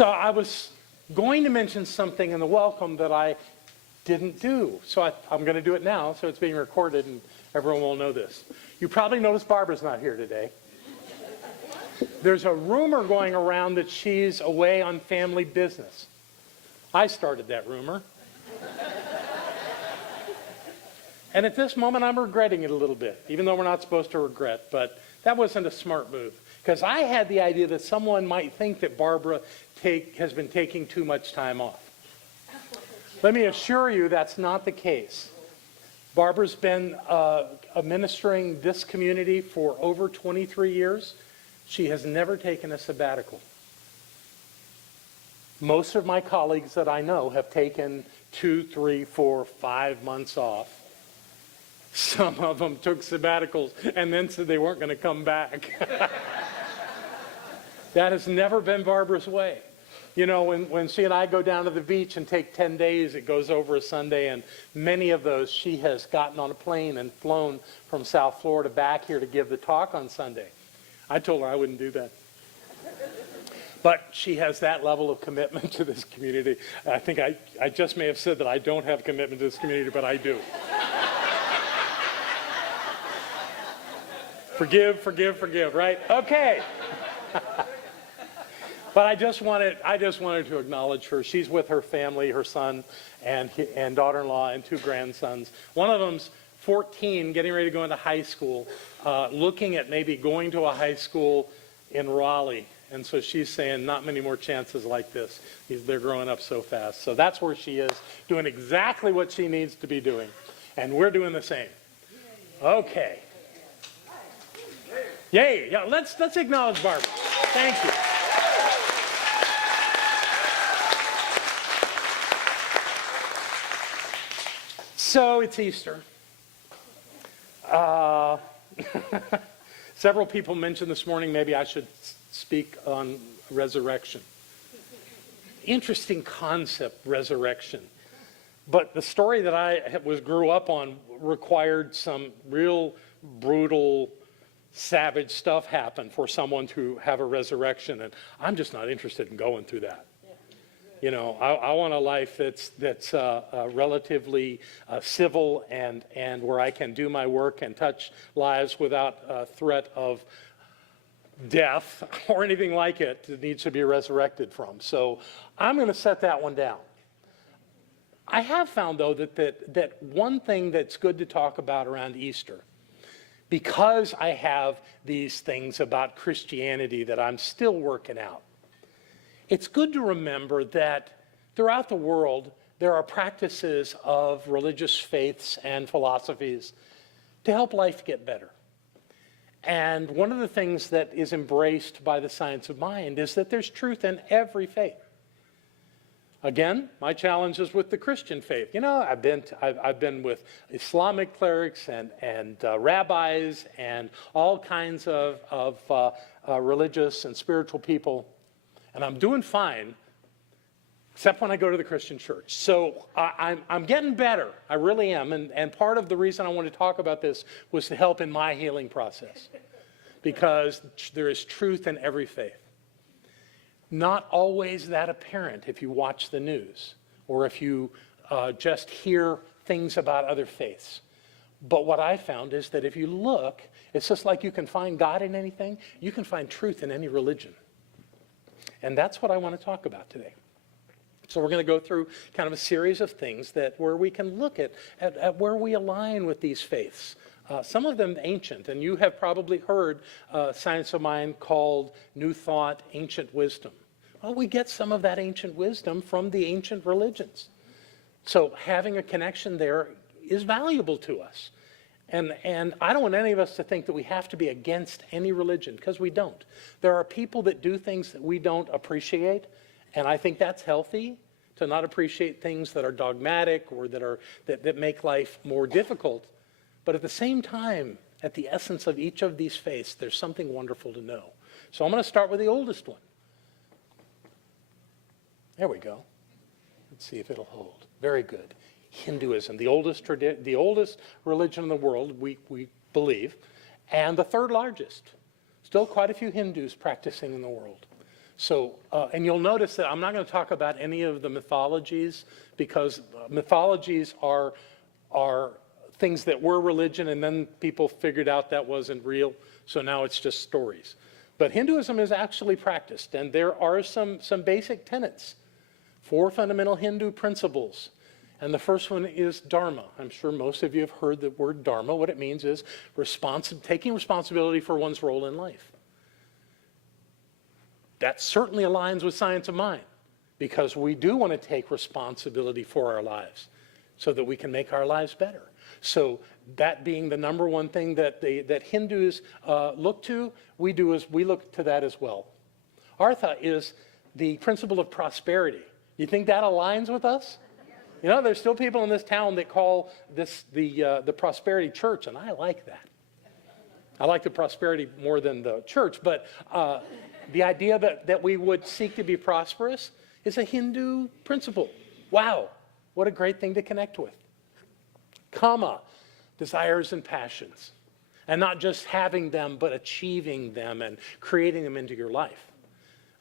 So I was going to mention something in the welcome that I didn't do. So I'm going to do it now, so it's being recorded and everyone will know this. You probably noticed Barbara's not here today. There's a rumor going around that she's away on family business. I started that rumor. And at this moment, I'm regretting it a little bit, even though we're not supposed to regret. But that wasn't a smart move, because I had the idea that someone might think that Barbara has been taking too much time off. Let me assure you that's not the case. Barbara's been administering this community for over 23 years. She has never taken a sabbatical. Most of my colleagues that I know have taken 2, 3, 4, 5 months off. Some of them took sabbaticals and then said they weren't going to come back. That has never been Barbara's way. You know, when she and I go down to the beach and take 10 days, it goes over a Sunday, and many of those she has gotten on a plane and flown from South Florida back here to give the talk on Sunday. I told her I wouldn't do that. But she has that level of commitment to this community. I think I just may have said that I don't have commitment to this community, but I do. Forgive, right? Okay. But I just wanted to acknowledge her. She's with her family, her son and daughter-in-law and 2 grandsons. One of them's 14, getting ready to go into high school, looking at maybe going to a high school in Raleigh. And so she's saying not many more chances like this. They're growing up so fast. So that's where she is, doing exactly what she needs to be doing. And we're doing the same. Okay. Yay. Yeah, let's acknowledge Barbara. Thank you. So it's Easter. Several people mentioned this morning maybe I should speak on resurrection. Interesting concept, resurrection. But the story that I grew up on required some real brutal, savage stuff happen for someone to have a resurrection, and I'm just not interested in going through that. You know, I want a life that's relatively civil and where I can do my work and touch lives without threat of death or anything like it that needs to be resurrected from. So I'm going to set that one down. I have found, though, that one thing that's good to talk about around Easter, because I have these things about Christianity that I'm still working out, it's good to remember that throughout the world, there are practices of religious faiths and philosophies to help life get better. And one of the things that is embraced by the science of mind is that there's truth in every faith. Again, my challenge is with the Christian faith. You know, I've been with Islamic clerics and rabbis and all kinds of religious and spiritual people, and I'm doing fine, except when I go to the Christian church. So I'm getting better. I really am. And part of the reason I wanted to talk about this was to help in my healing process, because there is truth in every faith. Not always that apparent if you watch the news or if you just hear things about other faiths. But what I found is that if you look, it's just like you can find God in anything, you can find truth in any religion. And that's what I want to talk about today. So we're going to go through kind of a series of things where we can look at where we align with these faiths. Some of them ancient, and you have probably heard science of mind called New Thought, ancient wisdom. Well, we get some of that ancient wisdom from the ancient religions. So having a connection there is valuable to us. And I don't want any of us to think that we have to be against any religion, because we don't. There are people that do things that we don't appreciate, and I think that's healthy, to not appreciate things that are dogmatic or that make life more difficult. But at the same time, at the essence of each of these faiths, there's something wonderful to know. So I'm going to start with the oldest one. There we go. Let's see if it'll hold. Very good. Hinduism, the oldest religion in the world, we believe, and the third largest. Still quite a few Hindus practicing in the world. So, and you'll notice that I'm not going to talk about any of the mythologies, because mythologies are things that were religion and then people figured out that wasn't real, so now it's just stories. But Hinduism is actually practiced, and there are some basic tenets, 4 fundamental Hindu principles. And the first one is dharma. I'm sure most of you have heard the word dharma. What it means is taking responsibility for one's role in life. That certainly aligns with science of mind, because we do want to take responsibility for our lives so that we can make our lives better. So that being the number one thing that Hindus look to, we look to that as well. Artha is the principle of prosperity. You think that aligns with us? You know, there's still people in this town that call this the prosperity church, and I like that. I like the prosperity more than the church, but the idea that we would seek to be prosperous is a Hindu principle. Wow, what a great thing to connect with. Kama, desires and passions, and not just having them, but achieving them and creating them into your life.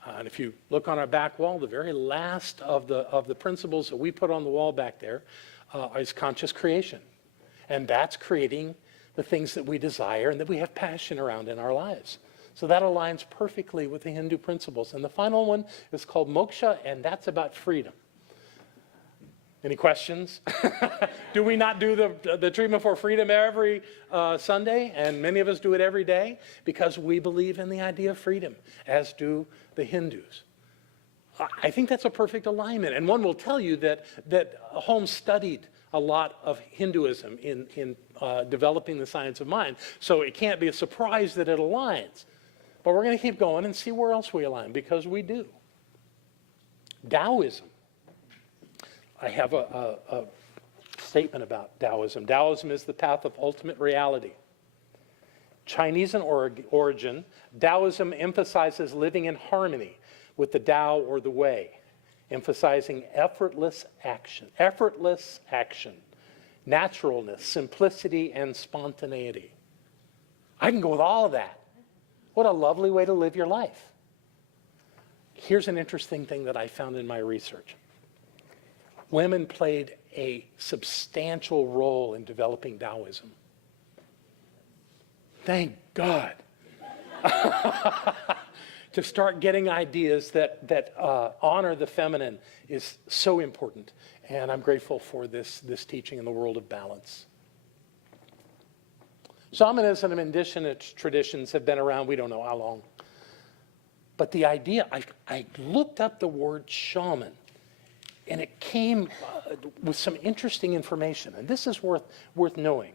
And if you look on our back wall, the very last of the principles that we put on the wall back there is conscious creation. And that's creating the things that we desire and that we have passion around in our lives. So that aligns perfectly with the Hindu principles. And the final one is called moksha, and that's about freedom. Any questions? Do we not do the treatment for freedom every Sunday? And many of us do it every day because we believe in the idea of freedom, as do the Hindus. I think that's a perfect alignment. And one will tell you that Holmes studied a lot of Hinduism in developing the science of mind. So it can't be a surprise that it aligns. But we're going to keep going and see where else we align, because we do. Taoism. I have a statement about Taoism. Taoism is the path of ultimate reality. Chinese in origin, Taoism emphasizes living in harmony with the Tao or the way, emphasizing effortless action, naturalness, simplicity, and spontaneity. I can go with all of that. What a lovely way to live your life. Here's an interesting thing that I found in my research. Women played a substantial role in developing Taoism. Thank God. To start getting ideas that honor the feminine is so important. And I'm grateful for this teaching in the world of balance. Shamanism and indigenous traditions have been around, we don't know how long. But the idea, I looked up the word shaman, and it came with some interesting information, and this is worth knowing.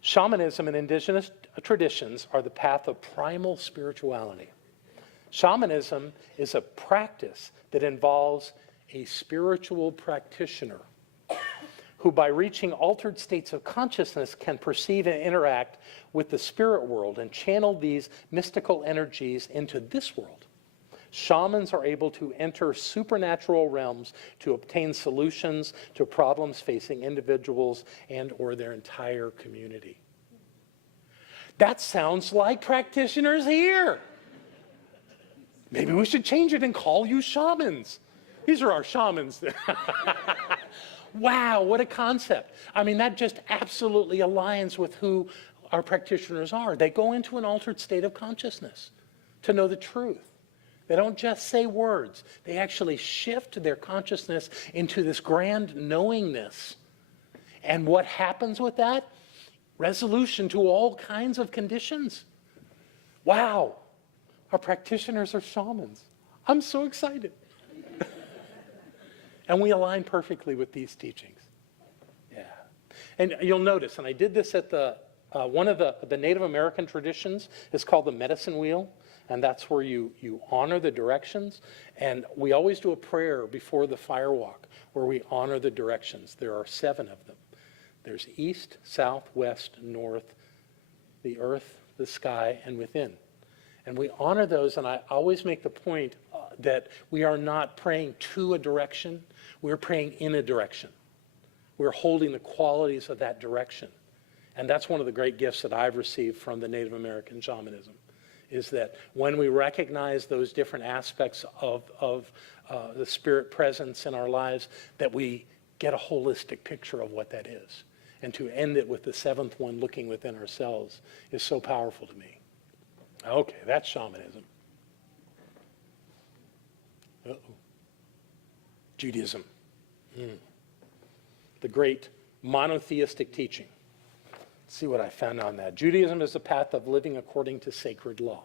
Shamanism and indigenous traditions are the path of primal spirituality. Shamanism is a practice that involves a spiritual practitioner who, by reaching altered states of consciousness, can perceive and interact with the spirit world and channel these mystical energies into this world. Shamans are able to enter supernatural realms to obtain solutions to problems facing individuals and or their entire community. That sounds like practitioners here. Maybe we should change it and call you shamans. These are our shamans. Wow, what a concept. I mean, that just absolutely aligns with who our practitioners are. They go into an altered state of consciousness to know the truth. They don't just say words. They actually shift their consciousness into this grand knowingness. And what happens with that? Resolution to all kinds of conditions. Wow, our practitioners are shamans. I'm so excited. And we align perfectly with these teachings. Yeah. And you'll notice, and I did this at one of the Native American traditions is called the medicine wheel. And that's where you honor the directions. And we always do a prayer before the fire walk where we honor the directions. There are 7 of them. There's east, south, west, north, the earth, the sky, and within. And we honor those, and I always make the point that we are not praying to a direction, we're praying in a direction. We're holding the qualities of that direction. And that's one of the great gifts that I've received from the Native American shamanism, is that when we recognize those different aspects of the spirit presence in our lives, that we get a holistic picture of what that is. And to end it with the seventh one, looking within ourselves, is so powerful to me. Okay, that's shamanism. Uh-oh. Judaism. The great monotheistic teaching. Let's see what I found on that. Judaism is the path of living according to sacred law.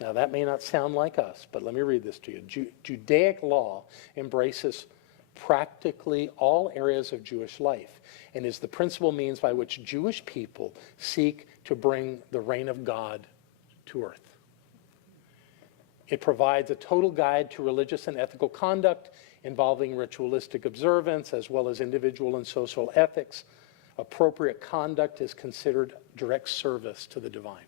Now that may not sound like us, but let me read this to you. Judaic law embraces practically all areas of Jewish life and is the principal means by which Jewish people seek to bring the reign of God to earth. It provides a total guide to religious and ethical conduct involving ritualistic observance as well as individual and social ethics. Appropriate conduct is considered direct service to the divine.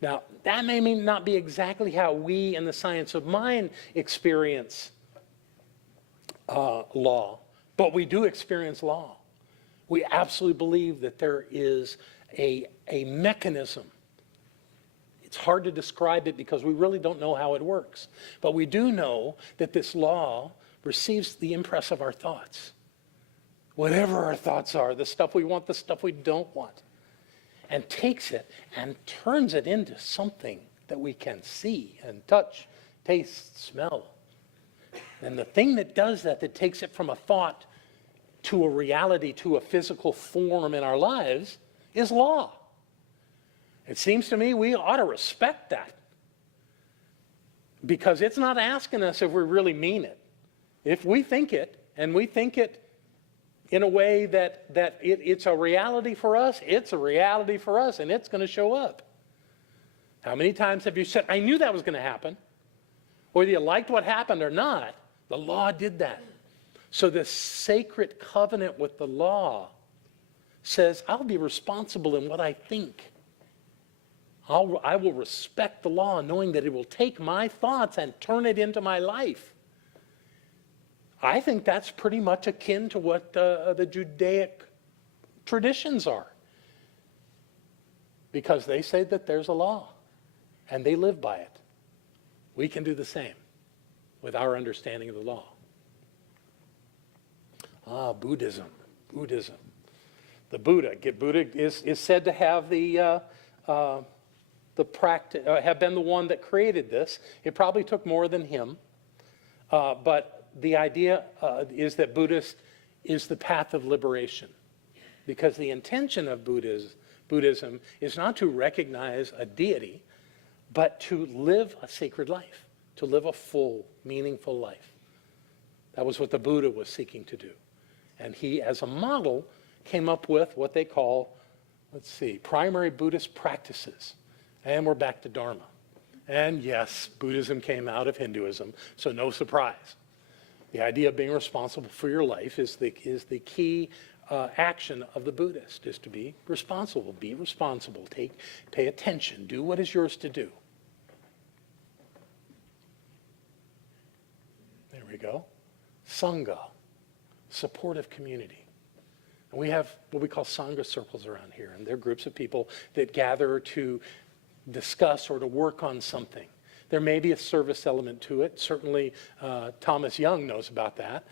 Now, that may not be exactly how we in the science of mind experience law, but we do experience law. We absolutely believe that there is a mechanism. It's hard to describe it because we really don't know how it works. But we do know that this law receives the impress of our thoughts. Whatever our thoughts are, the stuff we want, the stuff we don't want, and takes it and turns it into something that we can see and touch, taste, smell. And the thing that does that, that takes it from a thought to a reality, to a physical form in our lives, is law. It seems to me we ought to respect that, because it's not asking us if we really mean it. If we think it, and we think it in a way that it's a reality for us, it's a reality for us, and it's going to show up. How many times have you said, I knew that was going to happen? Whether you liked what happened or not, the law did that. So this sacred covenant with the law says, I'll be responsible in what I think. I will respect the law, knowing that it will take my thoughts and turn it into my life. I think that's pretty much akin to what the Judaic traditions are. Because they say that there's a law, and they live by it. We can do the same with our understanding of the law. Buddhism. The Buddha is said to have have been the one that created this. It probably took more than him, but the idea is that Buddhist is the path of liberation, because the intention of Buddhism is not to recognize a deity, but to live a sacred life, to live a full, meaningful life. That was what the Buddha was seeking to do. And he, as a model, came up with what they call, primary Buddhist practices. And we're back to Dharma. And yes, Buddhism came out of Hinduism, so no surprise. The idea of being responsible for your life is the key action of the Buddhist, is to be responsible. Be responsible. Pay attention. Do what is yours to do. There we go. Sangha, supportive community. And we have what we call Sangha circles around here, and they're groups of people that gather to discuss or to work on something. There may be a service element to it. Certainly, Thomas Young knows about that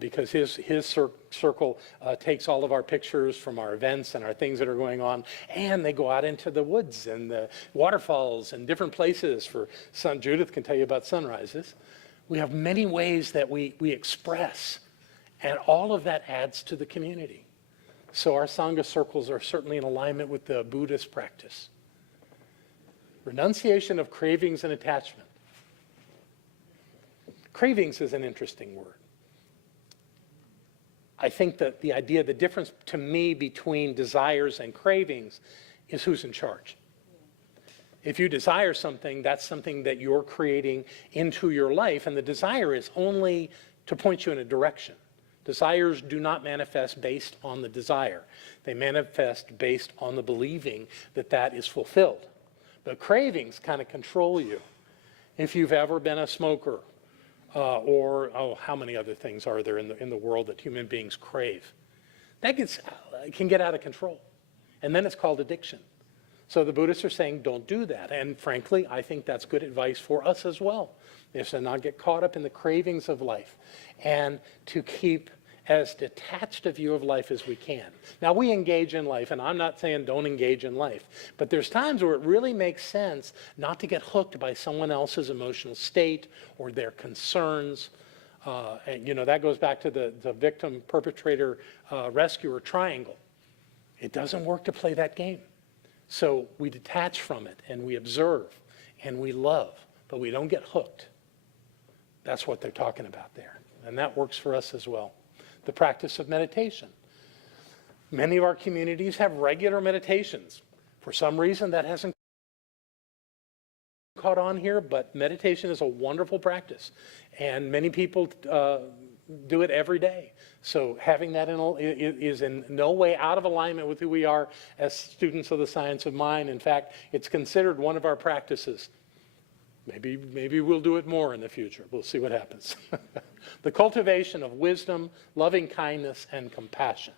because his circle takes all of our pictures from our events and our things that are going on, and they go out into the woods and the waterfalls and different places for sun. Judith can tell you about sunrises. We have many ways that we express, and all of that adds to the community. So our Sangha circles are certainly in alignment with the Buddhist practice. Renunciation of cravings and attachment. Cravings is an interesting word. I think that the difference to me between desires and cravings is who's in charge. If you desire something, that's something that you're creating into your life, and the desire is only to point you in a direction. Desires do not manifest based on the desire. They manifest based on the believing that that is fulfilled. But cravings kind of control you. If you've ever been a smoker, how many other things are there in the world that human beings crave? That can get out of control. And then it's called addiction. So the Buddhists are saying, don't do that. And frankly, I think that's good advice for us as well, is to not get caught up in the cravings of life and to keep as detached a view of life as we can. Now, we engage in life, and I'm not saying don't engage in life, but there's times where it really makes sense not to get hooked by someone else's emotional state or their concerns. And that goes back to the victim, perpetrator, rescuer triangle. It doesn't work to play that game. So we detach from it, and we observe, and we love, but we don't get hooked. That's what they're talking about there. And that works for us as well. The practice of meditation. Many of our communities have regular meditations. For some reason, that hasn't caught on here, but meditation is a wonderful practice. And many people do it every day. So having that is in no way out of alignment with who we are as students of the science of mind. In fact, it's considered one of our practices. Maybe we'll do it more in the future. We'll see what happens. The cultivation of wisdom, loving kindness, and compassion.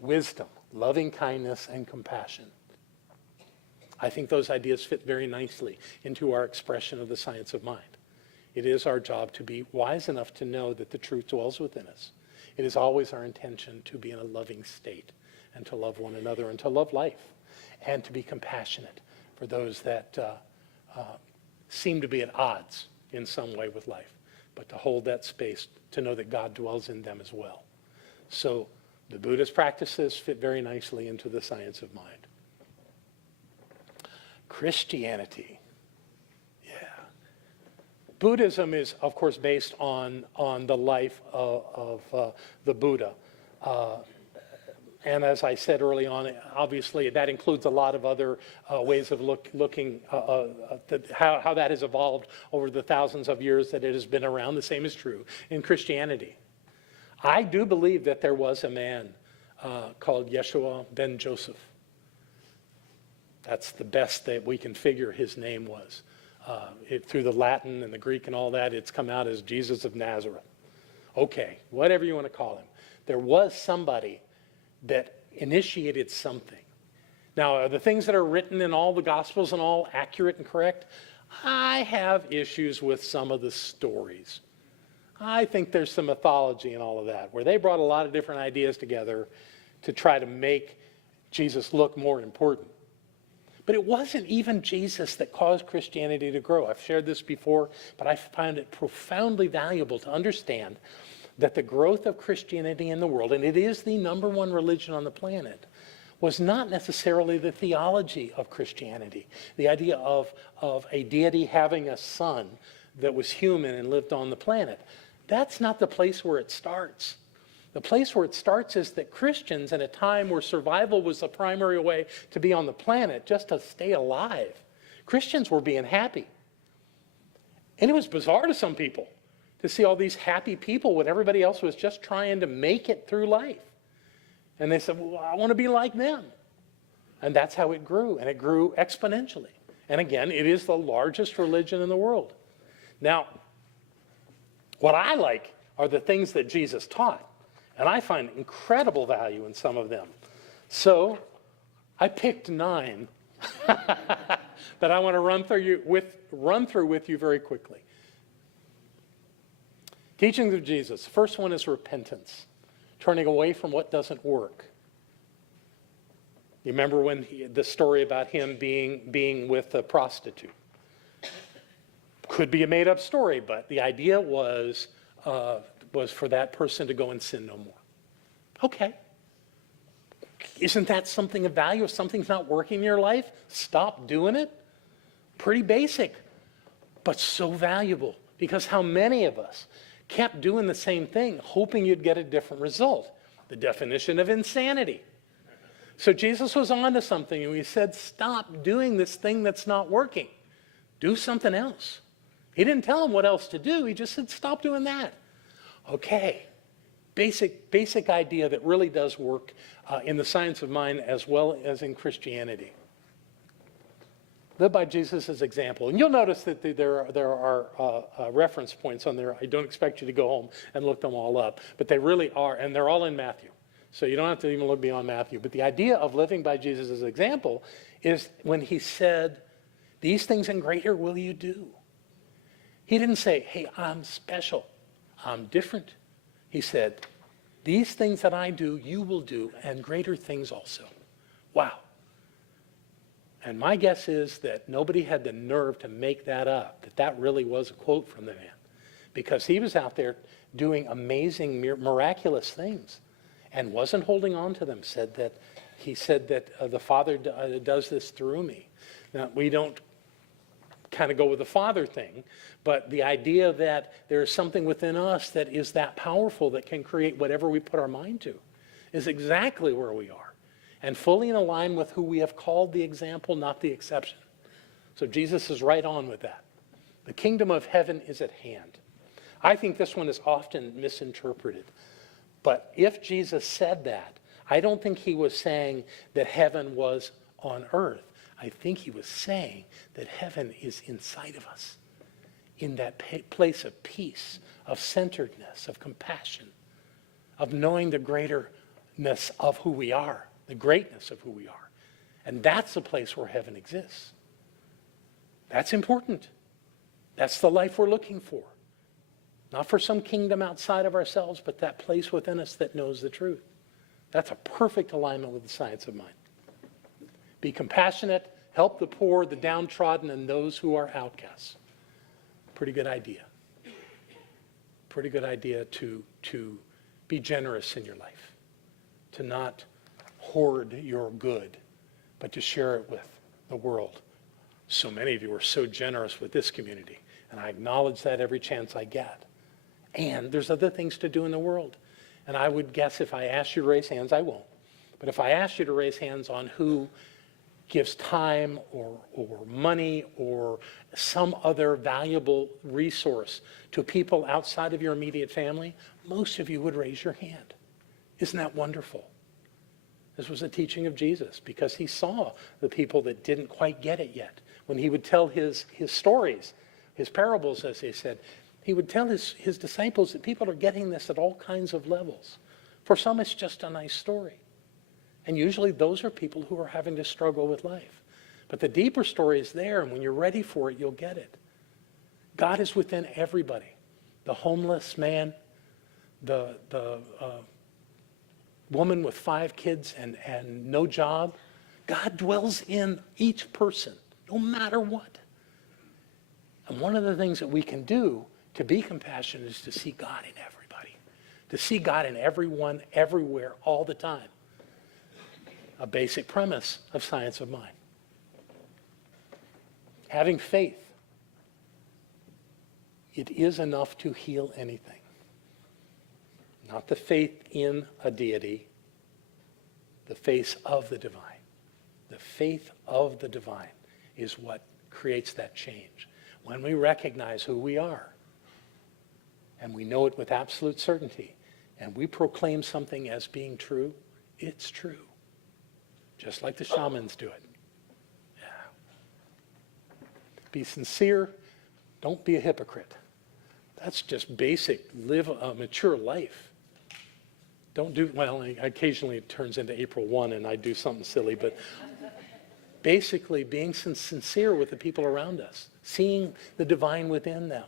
Wisdom, loving kindness, and compassion. I think those ideas fit very nicely into our expression of the science of mind. It is our job to be wise enough to know that the truth dwells within us. It is always our intention to be in a loving state and to love one another and to love life and to be compassionate for those that seem to be at odds in some way with life, but to hold that space to know that God dwells in them as well. So the Buddhist practices fit very nicely into the science of mind. Christianity. Buddhism is, of course, based on the life of the Buddha. And as I said early on, obviously that includes a lot of other ways of looking at how that has evolved over the thousands of years that it has been around. The same is true in Christianity. I do believe that there was a man called Yeshua ben Joseph. That's the best that we can figure his name was. Through the Latin and the Greek and all that, it's come out as Jesus of Nazareth. Okay, whatever you want to call him. There was somebody that initiated something. Now, are the things that are written in all the Gospels and all accurate and correct? I have issues with some of the stories. I think there's some mythology and all of that, where they brought a lot of different ideas together to try to make Jesus look more important. But it wasn't even Jesus that caused Christianity to grow. I've shared this before, but I find it profoundly valuable to understand that the growth of Christianity in the world, and it is the number one religion on the planet, was not necessarily the theology of Christianity. The idea of a deity having a son that was human and lived on the planet. That's not the place where it starts. The place where it starts is that Christians, in a time where survival was the primary way to be on the planet, just to stay alive, Christians were being happy. And it was bizarre to some people to see all these happy people when everybody else was just trying to make it through life. And they said, well, I want to be like them. And that's how it grew, and it grew exponentially. And again, it is the largest religion in the world. Now, what I like are the things that Jesus taught. And I find incredible value in some of them. So I picked 9 that I want to run through with you very quickly. Teachings of Jesus. First one is repentance, turning away from what doesn't work. You remember the story about him being with a prostitute. Could be a made-up story, but the idea was for that person to go and sin no more. Okay. Isn't that something of value? If something's not working in your life, stop doing it. Pretty basic, but so valuable, because how many of us kept doing the same thing, hoping you'd get a different result? The definition of insanity. So Jesus was on to something, and he said, stop doing this thing that's not working. Do something else. He didn't tell him what else to do. He just said, stop doing that. Okay, basic idea that really does work in the science of mind as well as in Christianity. Live by Jesus' example. And you'll notice that there are reference points on there. I don't expect you to go home and look them all up, but they really are, and they're all in Matthew. So you don't have to even look beyond Matthew. But the idea of living by Jesus' example is when he said, these things and greater will you do. He didn't say, hey, I'm special, I'm different. He said, these things that I do, you will do, and greater things also. Wow. And my guess is that nobody had the nerve to make that up, that really was a quote from the man. Because he was out there doing amazing, miraculous things and wasn't holding on to them. He said that the Father does this through me. Now, we don't kind of go with the Father thing, but the idea that there is something within us that is that powerful that can create whatever we put our mind to is exactly where we are, and fully in line with who we have called the example, not the exception. So Jesus is right on with that. The kingdom of heaven is at hand. I think this one is often misinterpreted. But if Jesus said that, I don't think he was saying that heaven was on earth. I think he was saying that heaven is inside of us, in that place of peace, of centeredness, of compassion, of knowing the greaterness of who we are, the greatness of who we are. And that's the place where heaven exists. That's important. That's the life we're looking for. Not for some kingdom outside of ourselves, but that place within us that knows the truth. That's a perfect alignment with the science of mind. Be compassionate, help the poor, the downtrodden, and those who are outcasts. Pretty good idea. Pretty good idea to be generous in your life. To not hoard your good, but to share it with the world. So many of you are so generous with this community, and I acknowledge that every chance I get. And there's other things to do in the world. And I would guess if I asked you to raise hands, I won't. But if I asked you to raise hands on who gives time or money or some other valuable resource to people outside of your immediate family, most of you would raise your hand. Isn't that wonderful? This was a teaching of Jesus because he saw the people that didn't quite get it yet. When he would tell his stories, his parables, as they said, he would tell his disciples that people are getting this at all kinds of levels. For some, it's just a nice story. And usually those are people who are having to struggle with life. But the deeper story is there, and when you're ready for it, you'll get it. God is within everybody. The homeless man, the woman with 5 kids and no job. God dwells in each person, no matter what. And one of the things that we can do to be compassionate is to see God in everybody. To see God in everyone, everywhere, all the time. A basic premise of science of mind. Having faith. It is enough to heal anything. Not the faith in a deity, the faith of the divine. The faith of the divine is what creates that change. When we recognize who we are, and we know it with absolute certainty, and we proclaim something as being true, it's true. Just like the shamans do it. Yeah. Be sincere. Don't be a hypocrite. That's just basic. Live a mature life. Don't do, well, occasionally it turns into April 1 and I do something silly, but basically being sincere with the people around us, seeing the divine within them,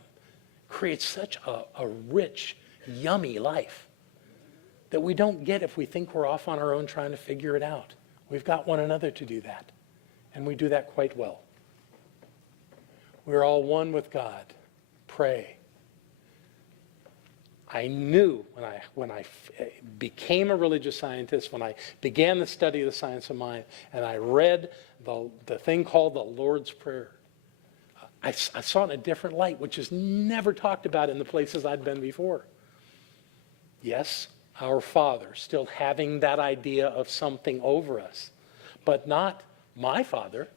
creates such a rich, yummy life that we don't get if we think we're off on our own trying to figure it out. We've got one another to do that, and we do that quite well. We're all one with God. Pray. I knew when I became a religious scientist, when I began the study of the science of mind, and I read the thing called the Lord's Prayer, I saw it in a different light, which is never talked about in the places I'd been before. Yes, our Father, still having that idea of something over us, but not my Father.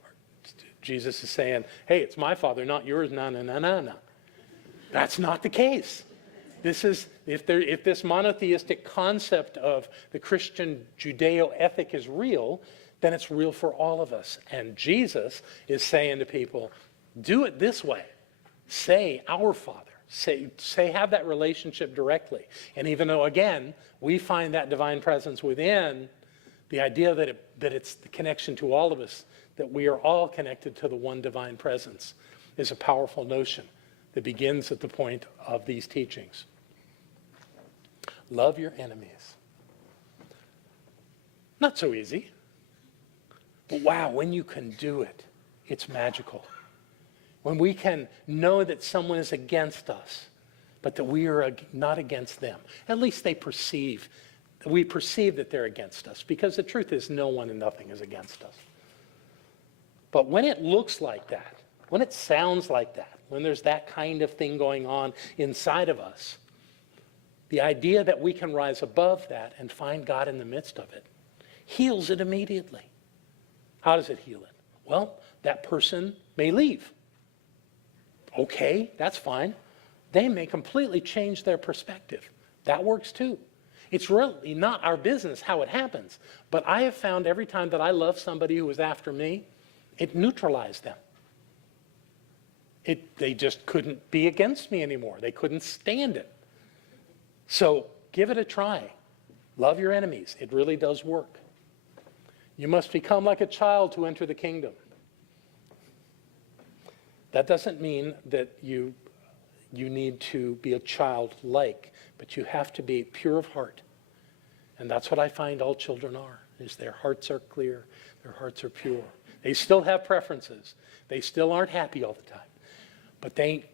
Jesus is saying, hey, it's my Father, not yours, no. That's not the case. This is, if this monotheistic concept of the Christian Judeo ethic is real, then it's real for all of us. And Jesus is saying to people, do it this way. Say, our Father. Say, have that relationship directly. And even though, again, we find that divine presence within, the idea that it's the connection to all of us, that we are all connected to the one divine presence is a powerful notion that begins at the point of these teachings. Love your enemies. Not so easy. But wow, when you can do it, it's magical. When we can know that someone is against us, but that we are not against them. At least we perceive that they're against us, because the truth is no one and nothing is against us. But when it looks like that, when it sounds like that, when there's that kind of thing going on inside of us, the idea that we can rise above that and find God in the midst of it heals it immediately. How does it heal it? Well, that person may leave. Okay, that's fine. They may completely change their perspective. That works too. It's really not our business how it happens. But I have found every time that I love somebody who was after me, it neutralized them. They just couldn't be against me anymore. They couldn't stand it. So give it a try. Love your enemies. It really does work. You must become like a child to enter the kingdom. That doesn't mean that you need to be a child-like, but you have to be pure of heart. And that's what I find all children are, is their hearts are clear, their hearts are pure. They still have preferences. They still aren't happy all the time. But they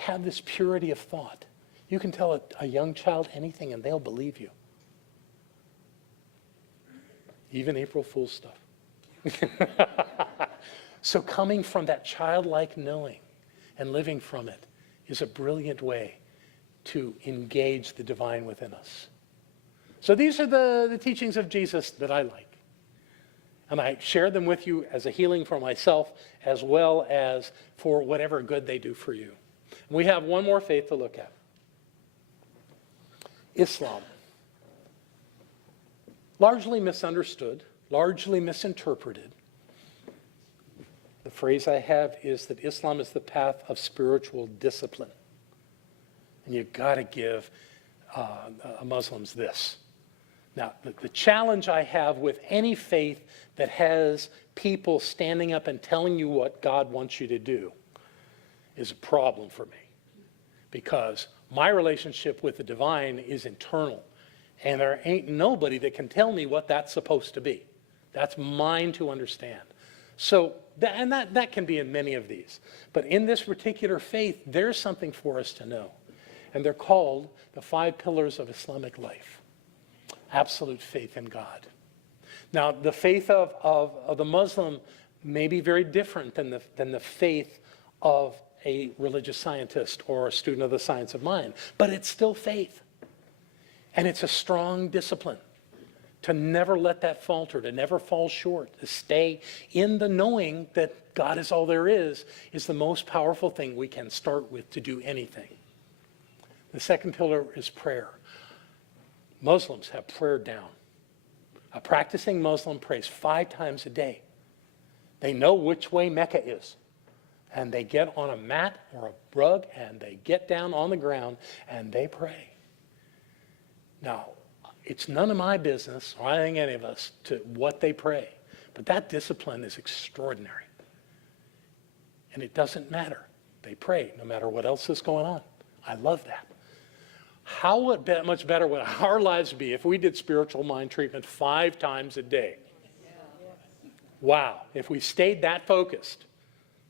have this purity of thought. You can tell a young child anything and they'll believe you. Even April Fool's stuff. So coming from that childlike knowing and living from it is a brilliant way to engage the divine within us. So these are the teachings of Jesus that I like. And I share them with you as a healing for myself as well as for whatever good they do for you. We have one more faith to look at. Islam. Largely misunderstood, largely misinterpreted. The phrase I have is that Islam is the path of spiritual discipline. And you've got to give Muslims this. Now, the challenge I have with any faith that has people standing up and telling you what God wants you to do is a problem for me. Because my relationship with the divine is internal. And there ain't nobody that can tell me what that's supposed to be. That's mine to understand. So, that can be in many of these. But in this particular faith, there's something for us to know. And they're called the 5 pillars of Islamic life. Absolute faith in God. Now, the faith of the Muslim may be very different than the faith of a religious scientist or a student of the science of mind. But it's still faith. And it's a strong discipline to never let that falter, to never fall short, to stay in the knowing that God is all there is the most powerful thing we can start with to do anything. The second pillar is prayer. Muslims have prayer down. A practicing Muslim prays 5 times a day. They know which way Mecca is. And they get on a mat or a rug and they get down on the ground and they pray. Now, it's none of my business, or I think any of us, to what they pray. But that discipline is extraordinary. And it doesn't matter. They pray no matter what else is going on. I love that. How much better would our lives be if we did spiritual mind treatment 5 times a day? Wow, if we stayed that focused.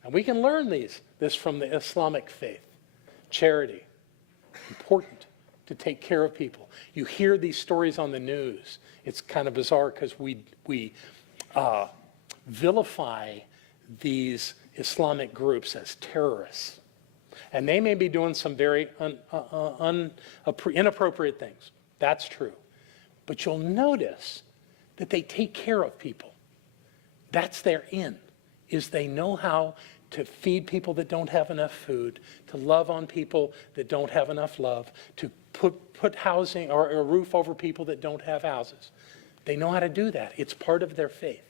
And we can learn this from the Islamic faith. Charity, important to take care of people. You hear these stories on the news. It's kind of bizarre because we vilify these Islamic groups as terrorists. And they may be doing some very inappropriate things. That's true. But you'll notice that they take care of people. That's their in, is they know how to feed people that don't have enough food, to love on people that don't have enough love, to put housing or a roof over people that don't have houses. They know how to do that. It's part of their faith.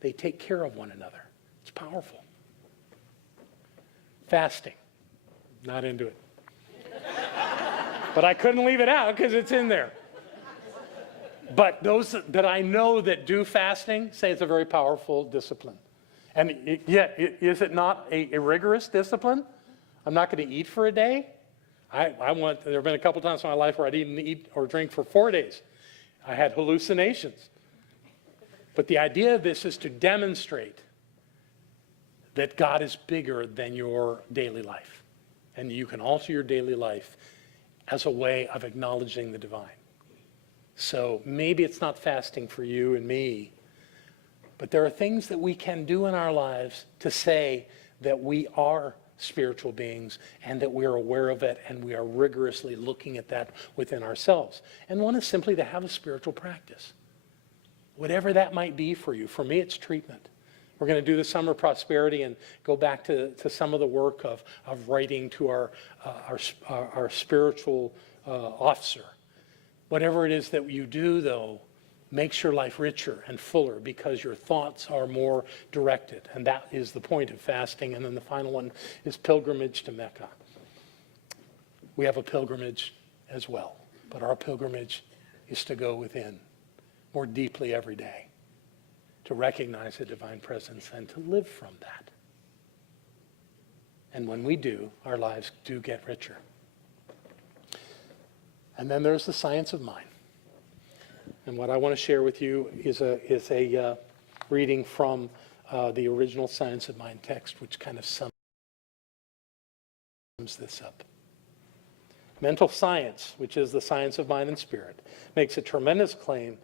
They take care of one another. It's powerful. Fasting. Not into it. But I couldn't leave it out because it's in there. But those that I know that do fasting say it's a very powerful discipline. And is it not a rigorous discipline? I'm not going to eat for a day. There have been a couple times in my life where I didn't eat or drink for 4 days. I had hallucinations. But the idea of this is to demonstrate that God is bigger than your daily life. And you can alter your daily life as a way of acknowledging the divine. So maybe it's not fasting for you and me, but there are things that we can do in our lives to say that we are spiritual beings and that we're aware of it and we are rigorously looking at that within ourselves. And one is simply to have a spiritual practice. Whatever that might be for you. For me, it's treatment. We're going to do the Summer Prosperity and go back to some of the work of writing to our spiritual officer. Whatever it is that you do, though, makes your life richer and fuller because your thoughts are more directed. And that is the point of fasting. And then the final one is pilgrimage to Mecca. We have a pilgrimage as well, but our pilgrimage is to go within more deeply every day, to recognize the divine presence and to live from that. And when we do, our lives do get richer. And then there's the science of mind. And what I want to share with you is a reading from the original Science of Mind text, which kind of sums this up. Mental science, which is the science of mind and spirit, makes a tremendous claim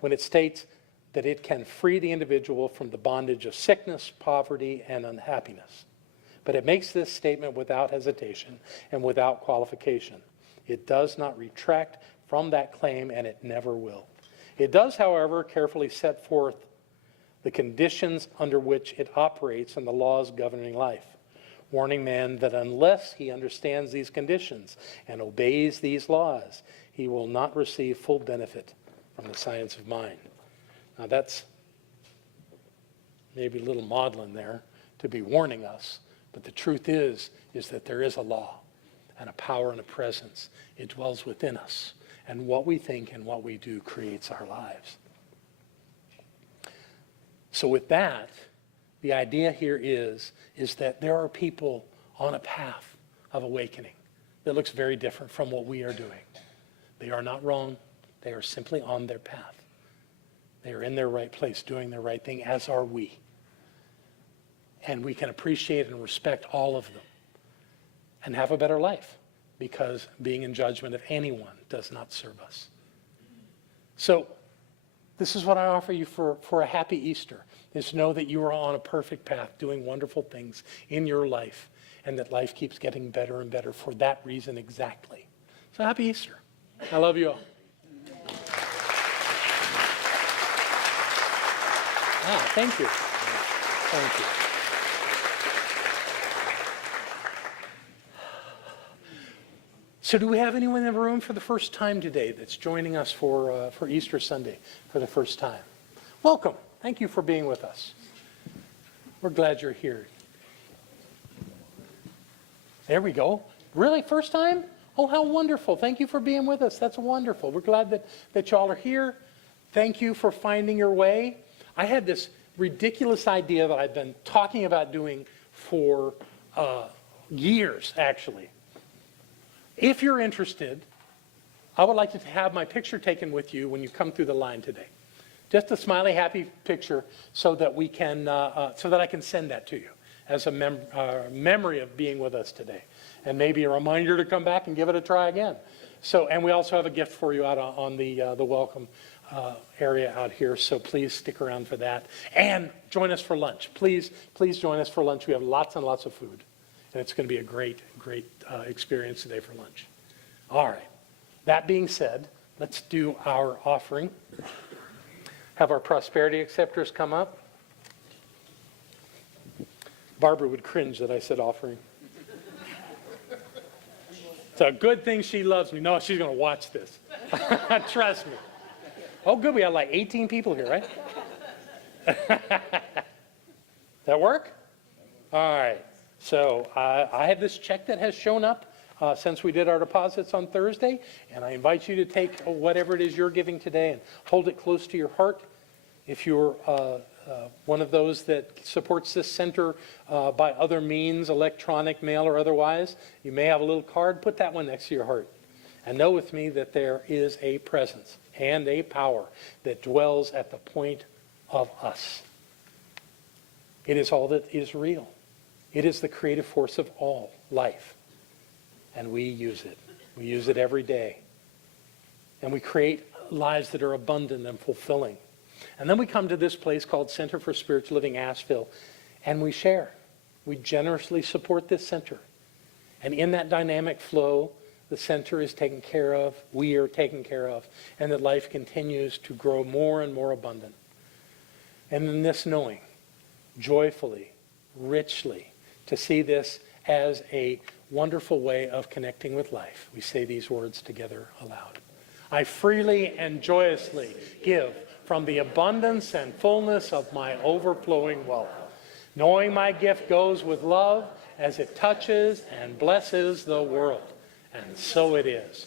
when it states that it can free the individual from the bondage of sickness, poverty, and unhappiness. But it makes this statement without hesitation and without qualification. It does not retract from that claim, and it never will. It does, however, carefully set forth the conditions under which it operates and the laws governing life, warning man that unless he understands these conditions and obeys these laws, he will not receive full benefit from the science of mind. Now that's maybe a little maudlin there to be warning us, but the truth is that there is a law and a power and a presence. It dwells within us, and what we think and what we do creates our lives. So with that, the idea here is that there are people on a path of awakening that looks very different from what we are doing. They are not wrong. They are simply on their path. They are in their right place, doing the right thing, as are we. And we can appreciate and respect all of them and have a better life, because being in judgment of anyone does not serve us. So this is what I offer you for a happy Easter, is to know that you are on a perfect path, doing wonderful things in your life, and that life keeps getting better and better for that reason exactly. So happy Easter. I love you all. Thank you. Thank you. So do we have anyone in the room for the first time today that's joining us for Easter Sunday for the first time? Welcome. Thank you for being with us. We're glad you're here. There we go. Really? First time? Oh, how wonderful. Thank you for being with us. That's wonderful. We're glad that y'all are here. Thank you for finding your way. I had this ridiculous idea that I've been talking about doing for years, actually. If you're interested, I would like to have my picture taken with you when you come through the line today. Just a smiley, happy picture, so that we can, so that I can send that to you as a memory of being with us today, and maybe a reminder to come back and give it a try again. So, and we also have a gift for you out on the welcome area out here. So please stick around for that, and join us for lunch. Please join us for lunch. We have lots and lots of food, and it's going to be a great experience today for lunch. All right. That being said, let's do our offering. Have our prosperity acceptors come up. Barbara would cringe that I said offering. It's a good thing she loves me. No, she's going to watch this. Trust me. Oh, good. We have like 18 people here, right? That work? All right. So I have this check that has shown up since we did our deposits on Thursday, and I invite you to take whatever it is you're giving today and hold it close to your heart. If you're one of those that supports this center by other means, electronic, mail, or otherwise, you may have a little card. Put that one next to your heart. And know with me that there is a presence and a power that dwells at the point of us. It is all that is real. It is the creative force of all life. And we use it. We use it every day. And we create lives that are abundant and fulfilling. And then we come to this place called Center for Spiritual Living, Asheville, and we share. We generously support this center. And in that dynamic flow, the center is taken care of, we are taken care of, and that life continues to grow more and more abundant. And in this knowing, joyfully, richly, to see this as a wonderful way of connecting with life, we say these words together aloud. I freely and joyously give from the abundance and fullness of my overflowing wealth, knowing my gift goes with love as it touches and blesses the world. And so it is.